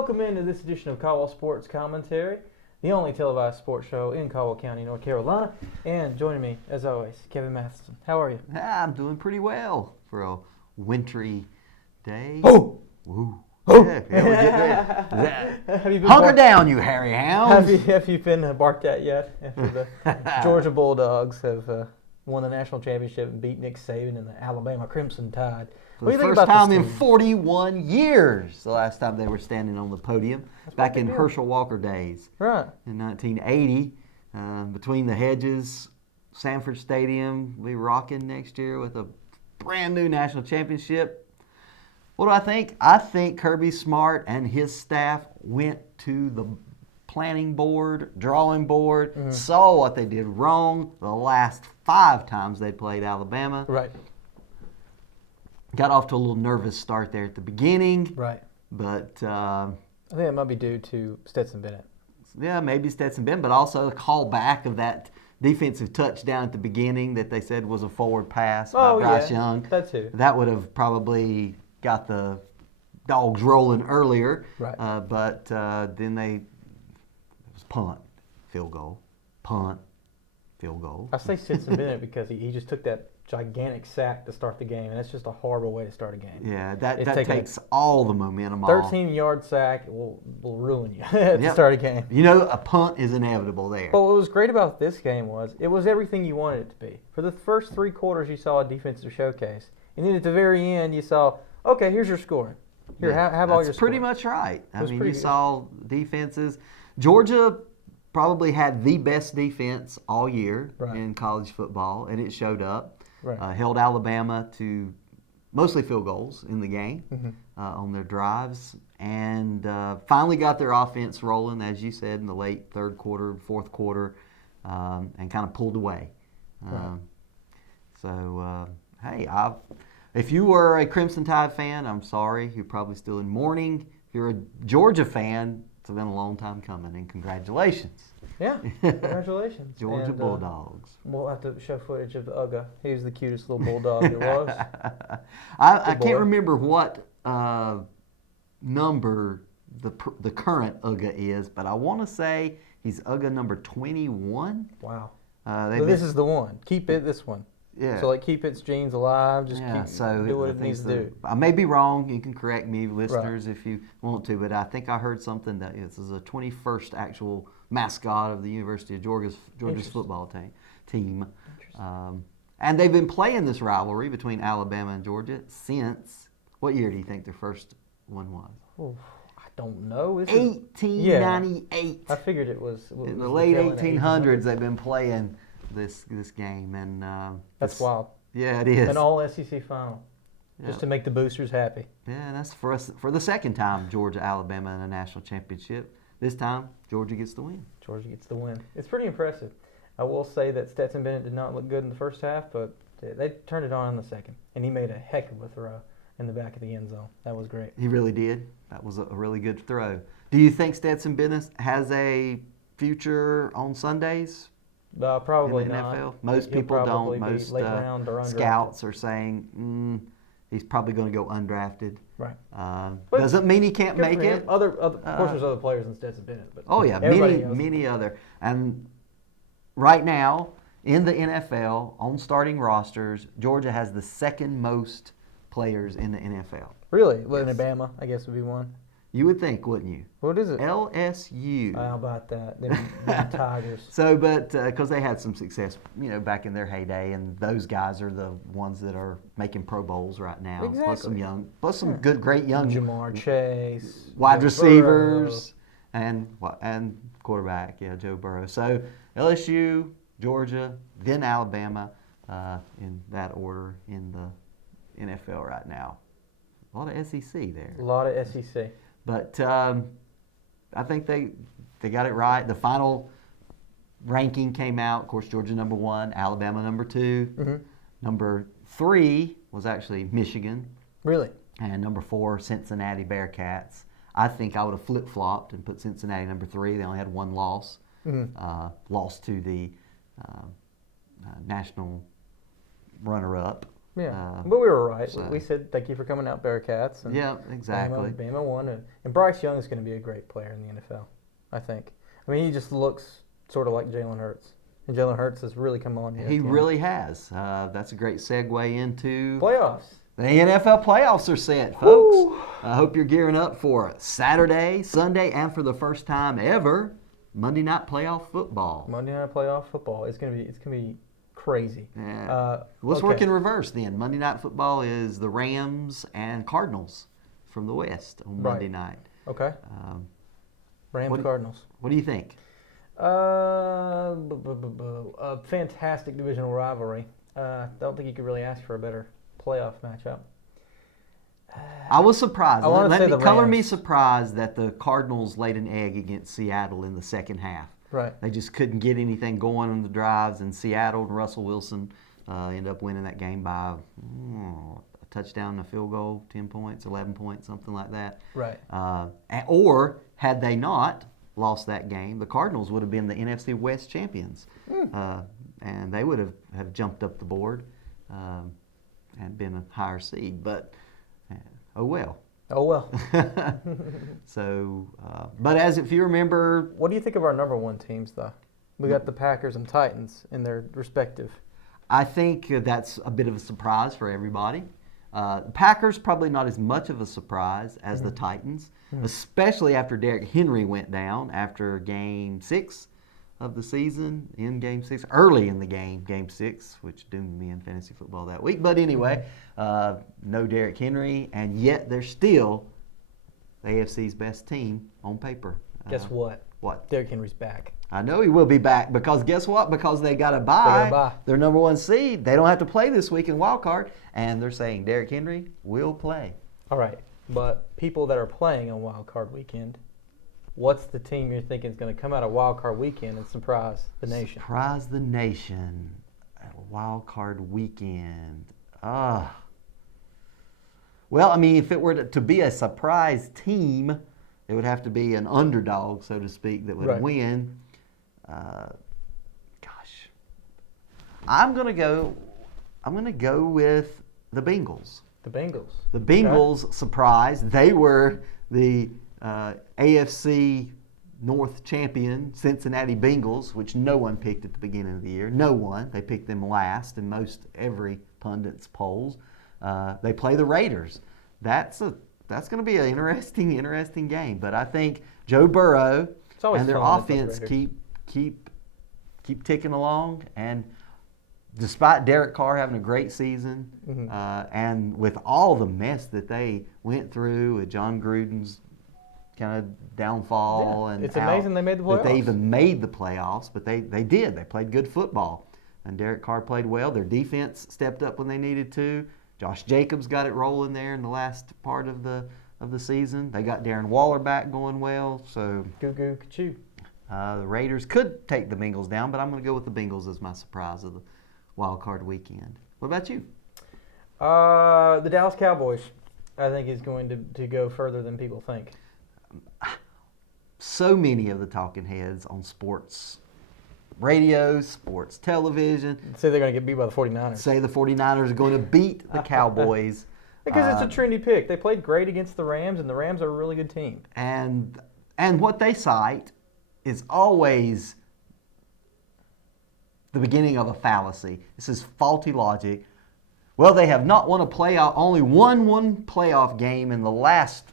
Welcome into this edition of Caldwell Sports Commentary, the only televised sports show in Caldwell County, North Carolina. And joining me, as always, Kevin Matheson. How are you? I'm doing pretty well for a wintry day. Oh! Woo. Oh! Yeah, we get there. Hunker down, you hairy hounds. Have you been barked at yet after the Georgia Bulldogs have won the national championship and beat Nick Saban and the Alabama Crimson Tide? For the first time in 41 years, the last time they were standing on the podium, back in Herschel Walker days. Right. In 1980, between the hedges, Sanford Stadium, we rocking next year with a brand new national championship. What do I think? I think Kirby Smart and his staff went to the planning board, drawing board, saw what they did wrong the last 5 times they played Alabama. Right. Got off to a little nervous start there at the beginning. Right. But I think it might be due to Stetson Bennett. Yeah, maybe Stetson Bennett, but also a call back of that defensive touchdown at the beginning that they said was a forward pass by Bryce Young. That too. That would have probably got the dogs rolling earlier. Right. But then it was punt, field goal, punt, field goal. I say Stetson Bennett because he just took that gigantic sack to start the game, and that's just a horrible way to start a game. Yeah, that takes all the momentum off. 13-yard sack will ruin you to start a game. You know, a punt is inevitable there. But what was great about this game was it was everything you wanted it to be. For the first 3 quarters, you saw a defensive showcase, and then at the very end, you saw, okay, here's your scoring. Here, have all your scoring. That's pretty much right. I mean, you good. saw defenses. Georgia probably had the best defense all year in college football, and it showed up. Right. Held Alabama to mostly field goals in the game on their drives, and finally got their offense rolling, as you said, in the late third quarter, fourth quarter, and kind of pulled away. Hey, if you were a Crimson Tide fan, I'm sorry, you're probably still in mourning. If you're a Georgia fan, it's been a long time coming, and congratulations. Yeah, congratulations. Georgia Bulldogs. We'll have to show footage of the Uga. He was the cutest little bulldog there was. I can't remember what number the current Uga is, but I want to say he's Uga number 21. Wow. This is the one. Keep it, Yeah. this one. Yeah. So, keep its genes alive. Just do what it needs to do. I may be wrong. You can correct me, listeners, if you want to. But I think I heard something that this is a 21st actual mascot of the University of Georgia's football team. And they've been playing this rivalry between Alabama and Georgia since, what year do you think their first one was? Oh, I don't know. 1898. I figured it was in the late 1800s. They've been playing this game, and that's wild. Yeah, it is. An all SEC final, just to make the boosters happy. Yeah, and that's for the second time Georgia Alabama in a national championship. This time Georgia gets the win. Georgia gets the win. It's pretty impressive. I will say that Stetson Bennett did not look good in the first half, but they turned it on in the second, and he made a heck of a throw in the back of the end zone. That was great. He really did. That was a really good throw. Do you think Stetson Bennett has a future on Sundays? Probably in the not. NFL? Most people don't. Most scouts are saying he's probably going to go undrafted. Right. Doesn't mean he can't make it. Of course, there's other players than Stetson Bennett. But many other. And right now in the NFL on starting rosters, Georgia has the second most players in the NFL. Really? Well, Alabama, I guess, would be one. You would think, wouldn't you? What is it? LSU. How about that? Them Tigers. So, but because they had some success, back in their heyday, and those guys are the ones that are making Pro Bowls right now. Exactly. Plus some great young Jamar Chase, wide receivers, and quarterback. Yeah, Joe Burrow. So LSU, Georgia, then Alabama, in that order in the NFL right now. A lot of SEC there. A lot of SEC. But I think they got it right. The final ranking came out. Of course, Georgia number 1, Alabama number 2. Number 3 was actually Michigan. Really? And number 4, Cincinnati Bearcats. I think I would have flip-flopped and put Cincinnati number 3. They only had one loss. Lost to the national runner-up Yeah, but we were right. So. We said thank you for coming out, Bearcats. And yeah, exactly. Bama won, and Bryce Young is going to be a great player in the NFL, I think. I mean, he just looks sort of like Jalen Hurts, and Jalen Hurts has really come on here. He really has. That's a great segue into playoffs. The NFL playoffs are set, folks. I hope you're gearing up for Saturday, Sunday, and for the first time ever, Monday Night Playoff Football. Monday Night Playoff Football. It's gonna be crazy. Yeah. Let's work in reverse then. Monday Night Football is the Rams and Cardinals from the West on Monday night. Okay. Rams Cardinals. What do you think? A fantastic divisional rivalry. Don't think you could really ask for a better playoff matchup. I was surprised. Color me surprised that the Cardinals laid an egg against Seattle in the second half. Right. They just couldn't get anything going on the drives, and Seattle and Russell Wilson ended up winning that game by a touchdown and a field goal, 10 points, 11 points, something like that. Right. Or had they not lost that game, the Cardinals would have been the NFC West champions, and they would have jumped up the board and been a higher seed. But oh well. Oh well. So, but if you remember, what do you think of our number one teams, though? We got the Packers and Titans in their respective. I think that's a bit of a surprise for everybody. The Packers probably not as much of a surprise as the Titans, especially after Derrick Henry went down after Game 6 of the season, early in the Game 6, which doomed me in fantasy football that week. But anyway, no Derrick Henry, and yet they're still the AFC's best team on paper. Guess what? What? Derrick Henry's back. I know he will be back because guess what? Because they got a bye. Their number one seed. They don't have to play this week in wild card, and they're saying Derrick Henry will play. All right, but people that are playing on wild card weekend, what's the team you're thinking is going to come out of wild card weekend and surprise the nation? Surprise the nation at wild card weekend. Well, I mean, if it were to be a surprise team, it would have to be an underdog, so to speak, that would win. I'm gonna go with the Bengals. The Bengals. The Bengals surprised. They were the AFC North champion, Cincinnati Bengals, which no one picked at the beginning of the year. No one. They picked them last in most every pundit's polls. They play the Raiders. That's going to be an interesting game. But I think Joe Burrow and their offense keep ticking along. And despite Derek Carr having a great season, and with all the mess that they went through with John Gruden's kind of downfall, and it's amazing they made the playoffs. That they even made the playoffs, but they did. They played good football, and Derek Carr played well. Their defense stepped up when they needed to. Josh Jacobs got it rolling there in the last part of the season. They got Darren Waller back going well. So goo ka-choo. The Raiders could take the Bengals down, but I'm going to go with the Bengals as my surprise of the wild card weekend. What about you? The Dallas Cowboys, I think, is going to go further than people think. So many of the talking heads on sports radio, sports television say they're going to get beat by the 49ers. Say the 49ers are going to beat the Cowboys. Because it's a trendy pick. They played great against the Rams, and the Rams are a really good team. And what they cite is always the beginning of a fallacy. This is faulty logic. Well, they have not won a playoff, only won one playoff game in the last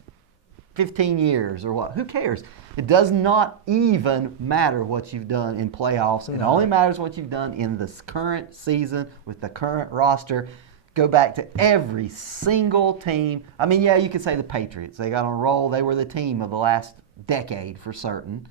15 years or what. Who cares? It does not even matter what you've done in playoffs. It only matters what you've done in this current season with the current roster. Go back to every single team. I mean, yeah, you could say the Patriots. They got on a roll. They were the team of the last decade for certain,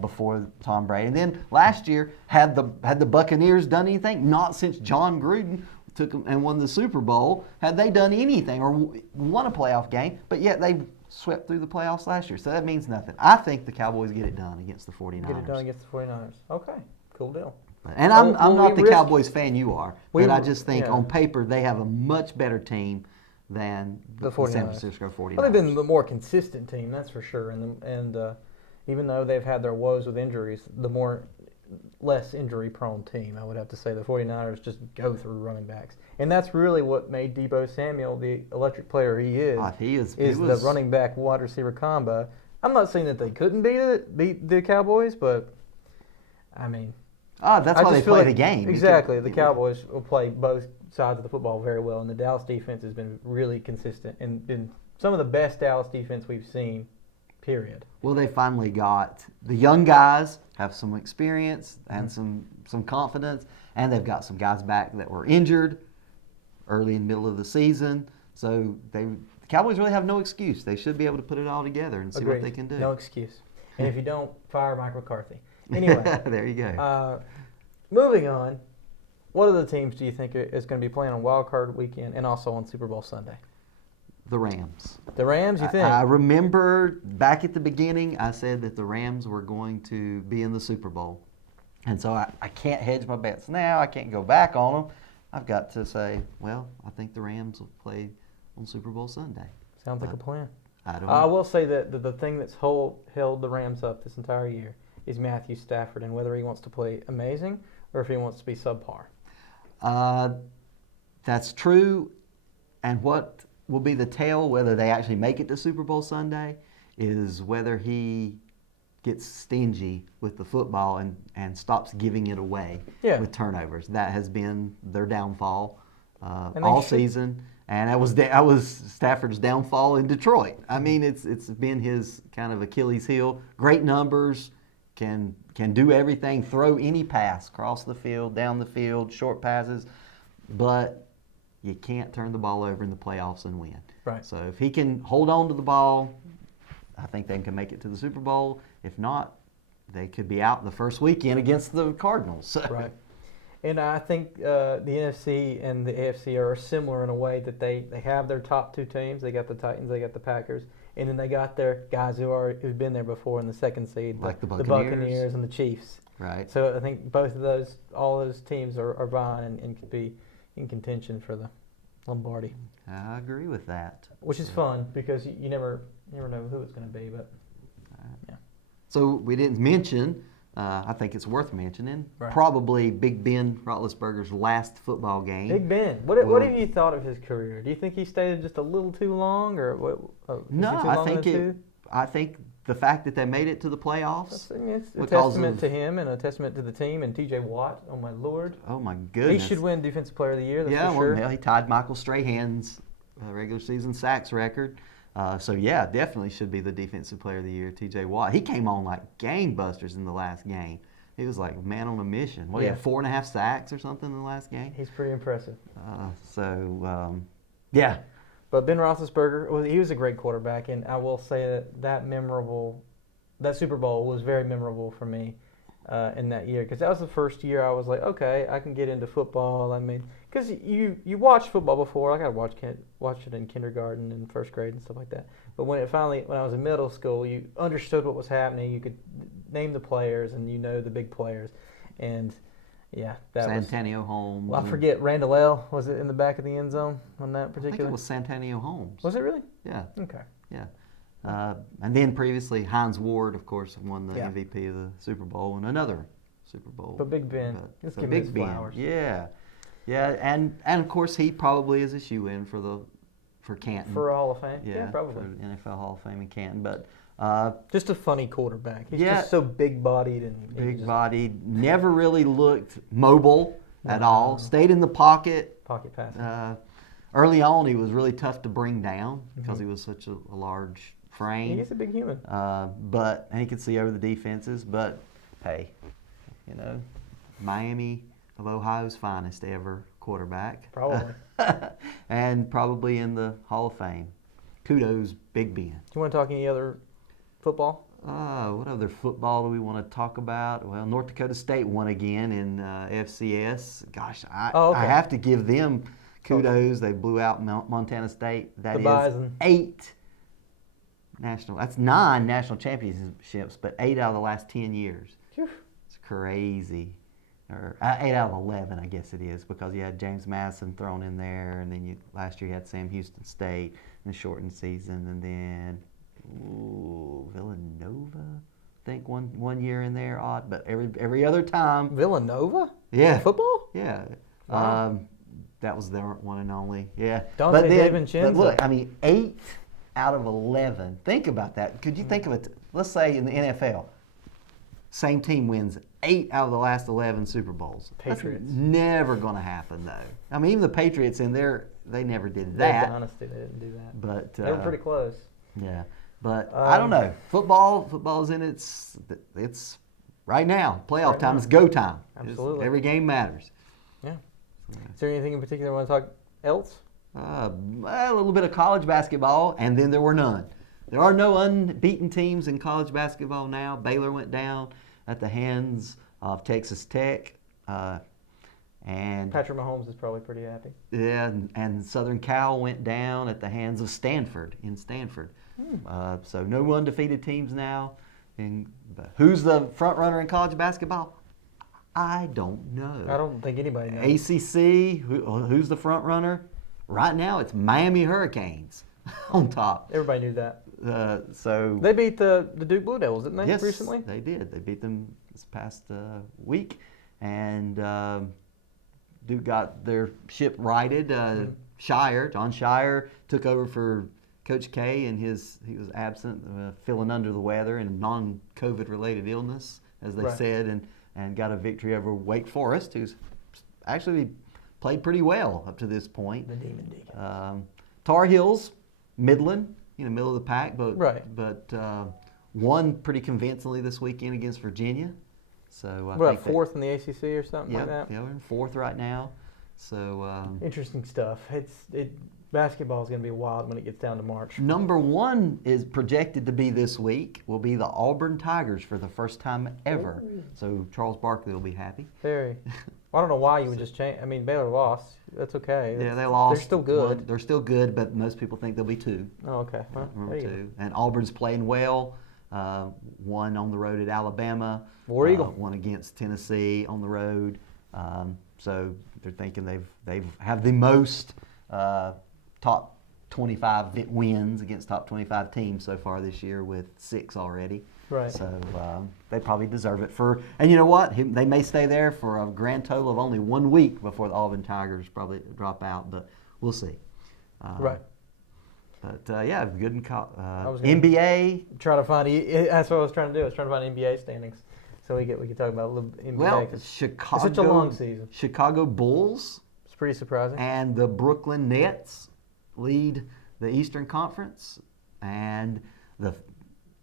before Tom Brady. And then last year, had the Buccaneers done anything? Not since John Gruden took them and won the Super Bowl. Had they done anything or won a playoff game? But yet they swept through the playoffs last year. So that means nothing. I think the Cowboys get it done against the 49ers. Get it done against the 49ers. Okay, cool deal. And I'm not the Cowboys fan you are, but I just think on paper they have a much better team than the San Francisco 49ers. Well, they've been the more consistent team, that's for sure. And even though they've had their woes with injuries, less injury-prone team, I would have to say. The 49ers just go through running backs. And that's really what made Deebo Samuel the electric player he is. He is the running back wide receiver combo. I'm not saying that they couldn't beat the Cowboys, but I mean, that's why they play the game. Exactly. The Cowboys will play both sides of the football very well, and the Dallas defense has been really consistent and been some of the best Dallas defense we've seen, period. Well, they finally got the young guys have some experience and some confidence, and they've got some guys back that were injured early in the middle of the season. So the Cowboys really have no excuse. They should be able to put it all together and see what they can do. No excuse. And if you don't, fire Mike McCarthy. Anyway. There you go. Moving on, what other teams do you think is going to be playing on Wild Card Weekend and also on Super Bowl Sunday? The Rams. The Rams, you think? I remember back at the beginning, I said that the Rams were going to be in the Super Bowl. And so I can't hedge my bets now. I can't go back on them. I've got to say, well, I think the Rams will play on Super Bowl Sunday. Sounds like a plan. I don't know. I will say that the thing that's held the Rams up this entire year is Matthew Stafford and whether he wants to play amazing or if he wants to be subpar. That's true. And what will be the tell whether they actually make it to Super Bowl Sunday is whether he gets stingy with the football and stops giving it away with turnovers. That has been their downfall all season. And that was Stafford's downfall in Detroit. I mean, it's been his kind of Achilles heel. Great numbers, can do everything, throw any pass, cross the field, down the field, short passes, but you can't turn the ball over in the playoffs and win. Right. So if he can hold on to the ball, I think they can make it to the Super Bowl. If not, they could be out the first weekend against the Cardinals. Right. And I think the NFC and the AFC are similar in a way that they have their top two teams. They got the Titans, they got the Packers, and then they got their guys who've been there before in the second seed, like the Buccaneers and the Chiefs. Right. So I think all those teams are vying and could be in contention for the Lombardi. I agree with that. Which is fun because you never know who it's going to be, but yeah. So we didn't mention. I think it's worth mentioning. Right. Probably Big Ben Roethlisberger's last football game. Big Ben. What have you thought of his career? Do you think he stayed just a little too long, or what? No, I think the fact that they made it to the playoffs. It's a testament to him and a testament to the team and T.J. Watt. Oh my Lord. Oh my goodness. He should win Defensive Player of the Year. That's for sure. He tied Michael Strahan's regular season sacks record. So, definitely should be the Defensive Player of the Year, T.J. Watt. He came on like gangbusters in the last game. He was like man on a mission. He had 4.5 sacks or something in the last game? He's pretty impressive. But Ben Roethlisberger, he was a great quarterback, and I will say that Super Bowl was very memorable for me in that year because that was the first year I was like, okay, I can get into football. I mean, because you watch football before, like I watched it in kindergarten and first grade and stuff like that. But when I was in middle school, you understood what was happening. You could name the players and the big players, and Santonio Holmes. Well, I forget. Randall L. Was it in the back of the end zone on that particular? I think it was Santonio Holmes. Was it really? Yeah. Okay. Yeah. And then previously, Hines Ward, of course, won the MVP of the Super Bowl and another Super Bowl. But Big Ben, let's give him his flowers. Yeah, and of course he probably is a shoe-in for Canton. For a Hall of Fame. Yeah, probably. For NFL Hall of Fame in Canton, but just a funny quarterback. He's just so big-bodied never really looked mobile at all. Stayed in the pocket. Pocket passing. Early on, he was really tough to bring down because he was such a large frame. He's a big human. And he could see over the defenses. But hey, Miami of Ohio's finest ever quarterback. Probably. And probably in the Hall of Fame. Kudos, Big Ben. Do you want to talk any other football? What other football do we want to talk about? Well, North Dakota State won again in FCS. Gosh, I have to give them kudos. They blew out Montana State. That is 9 national championships, but 8 out of the last 10 years. Phew. It's crazy. Or 8 out of 11, I guess it is, because you had James Madison thrown in there, and then last year you had Sam Houston State in the shortened season, and then Villanova, I think one year in there, odd, but every other time. Villanova? Yeah. Football? Yeah. Wow. That was their one and only. Yeah. Dante But DiVincenzo. look, I mean, 8 out of 11. Think about that. Could you think of it? Let's say in the NFL, same team wins 8 out of the last 11 Super Bowls. Patriots. That's never going to happen, though. I mean, even the Patriots in there, they never did They've that. been honest, they didn't do that. But They were pretty close. yeah. But I don't know. Football's in it's right now. Playoff time. It's go time. Absolutely. Every game matters. Yeah. Is there anything in particular you want to talk else? A little bit of college basketball, and then there were none. There are no unbeaten teams in college basketball now. Baylor went down at the hands of Texas Tech. And Patrick Mahomes is probably pretty happy. yeah, and Southern Cal went down at the hands of Stanford in Stanford. So no undefeated teams now. But who's the front runner in college basketball? I don't know. I don't think anybody knows. ACC, who's the front runner? Right now, it's Miami Hurricanes on top. Everybody knew that. So They beat the Duke Blue Devils, didn't they, yes, recently? they did. They beat them this past week, and Duke got their ship righted. John Shire took over for Coach K, and he was absent, feeling under the weather and non-COVID related illness, as they said, and got a victory over Wake Forest, who's actually played pretty well up to this point. The Demon Deacons. Tar Heels, Midland, middle of the pack, but won pretty convincingly this weekend against Virginia. So We're at 4th in the ACC or something like that. Yeah, we're in 4th right now. So Interesting stuff. Basketball is going to be wild when it gets down to March. number 1 is projected to be this week. Will be the Auburn Tigers for the first time ever. Ooh. So Charles Barkley will be happy. Very. I don't know why you would just change. I mean, Baylor lost. That's okay. Yeah, they lost. They're still good. They're still good, but most people think they'll be 2. Oh, okay. Well, there you go. 2. And Auburn's playing well. Won on the road at Alabama. War Eagle. Won against Tennessee on the road. So they're thinking they have the most top 25 wins against top 25 teams so far this year, with 6 already. Right. So they probably deserve it and you know what? They may stay there for a grand total of only 1 week before the Auburn Tigers probably drop out, but we'll see. Right. But yeah, good in NBA. Try to find. That's what I was trying to do. I was trying to find NBA standings, so we could talk about a little NBA. Well, Chicago. It's such a long season. Chicago Bulls It's pretty surprising. and the Brooklyn Nets lead the Eastern Conference, and the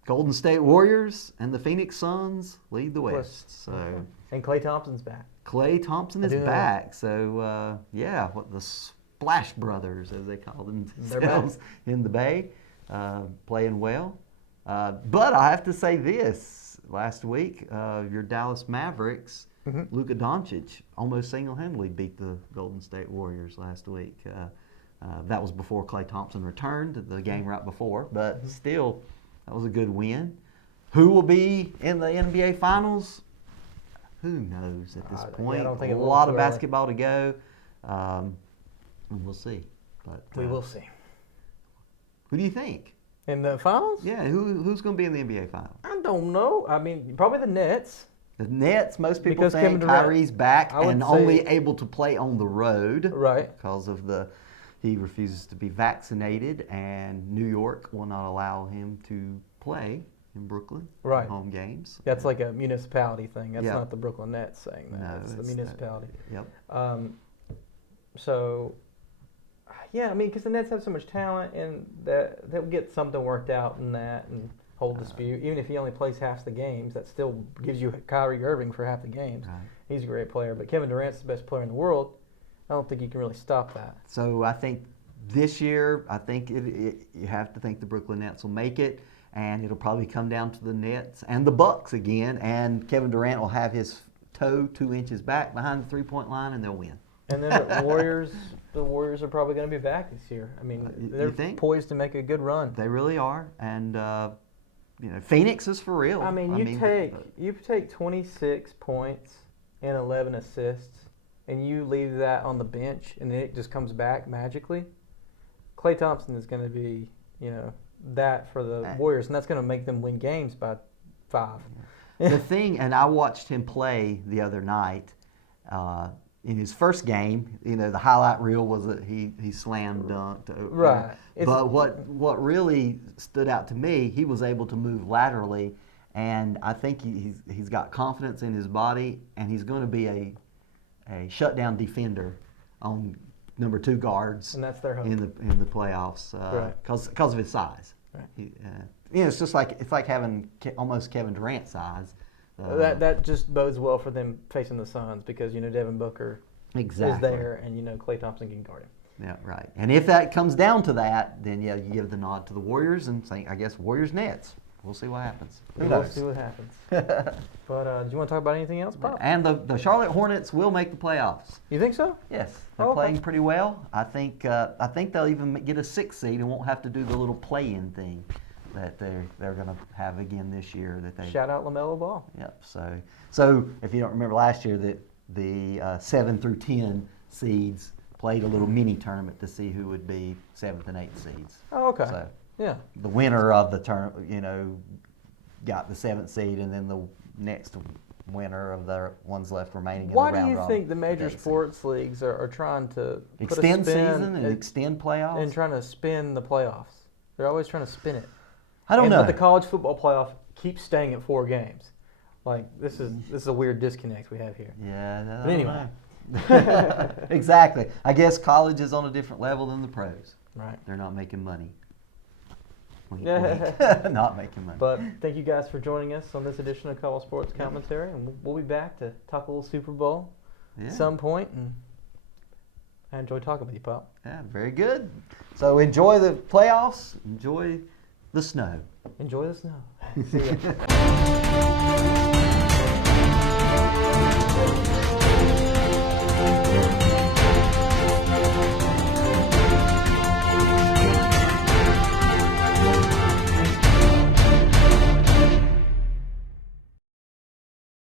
Golden State Warriors and the Phoenix Suns lead the West. So And Klay Thompson's back. Klay Thompson is do know back. So yeah, what the Splash Brothers, as they call themselves in the Bay, playing well. But I have to say this: last week, your Dallas Mavericks, Luka Doncic, almost single-handedly beat the Golden State Warriors last week. That was before Klay Thompson returned to the game right before, but still, that was a good win. Who will be in the NBA Finals? Who knows at this point? I don't think a lot of basketball to go, and we'll see. But We will see. Who do you think? In the finals? Yeah, who's going to be in the NBA Finals? I don't know. I mean, probably the Nets. The Nets, most people Because Kevin think Durant, Kyrie's back I would and say- only able to play on the road. Right. Because of he refuses to be vaccinated, and New York will not allow him to play in Brooklyn. Right. Home games. That's like a municipality thing. That's Yeah. not the Brooklyn Nets saying that. No, it's the it's municipality. Yep. So, yeah, I mean, because the Nets have so much talent, and that they'll get something worked out in that and hold dispute. Even if he only plays half the games, that still gives you Kyrie Irving for half the games. Right. He's a great player, but Kevin Durant's the best player in the world. I don't think you can really stop that. So I think this year, you have to think the Brooklyn Nets will make it, and it'll probably come down to the Nets and the Bucks again, and Kevin Durant will have his toe 2 inches back behind the three-point line, and they'll win. And then the Warriors are probably going to be back this year. I mean, they're poised to make a good run. They really are, and Phoenix is for real. I mean, you take 26 points and 11 assists, and you leave that on the bench, and then it just comes back magically. Klay Thompson is going to be, that for the Warriors, and that's going to make them win games by 5. The thing, and I watched him play the other night. in his first game, the highlight reel was that he slam dunked. Right. But what really stood out to me, he was able to move laterally, and I think he's got confidence in his body, and he's going to be a shutdown defender on number 2 guards. And that's their hope in the playoffs because of his size. Right. It's just like having almost Kevin Durant size. That just bodes well for them facing the Suns because Devin Booker is there, and Klay Thompson can guard him. Yeah, right. And if that comes down to that, then you give the nod to the Warriors and say, I guess Warriors Nets. We'll see what happens. We'll see what happens. But do you want to talk about anything else, Bob? And the Charlotte Hornets will make the playoffs. You think so? Yes, they're playing pretty well. I think they'll even get a 6th seed and won't have to do the little play-in thing that they're going to have again this year. Shout out LaMelo Ball. Yep. So if you don't remember last year, that the 7 through 10 seeds played a little mini tournament to see who would be 7th and 8th seeds. Oh, okay. So yeah. The winner of the tournament, got the 7th seed, and then the next winner of the ones left remaining. Why in the round do you think the major sports leagues are trying to extend put a spin season and extend playoffs and trying to spin the playoffs? They're always trying to spin it. I don't know. But the college football playoff keeps staying at 4 games. Like this is a weird disconnect we have here. Yeah. But anyway. Exactly. I guess college is on a different level than the pros. Right. They're not making money. Not making money. But thank you guys for joining us on this edition of Caldwell Sports Commentary, and we'll be back to talk a little Super Bowl at some point. And I enjoyed talking with you, Pop. Yeah, very good. So enjoy the playoffs. Enjoy the snow. Enjoy the snow. See ya.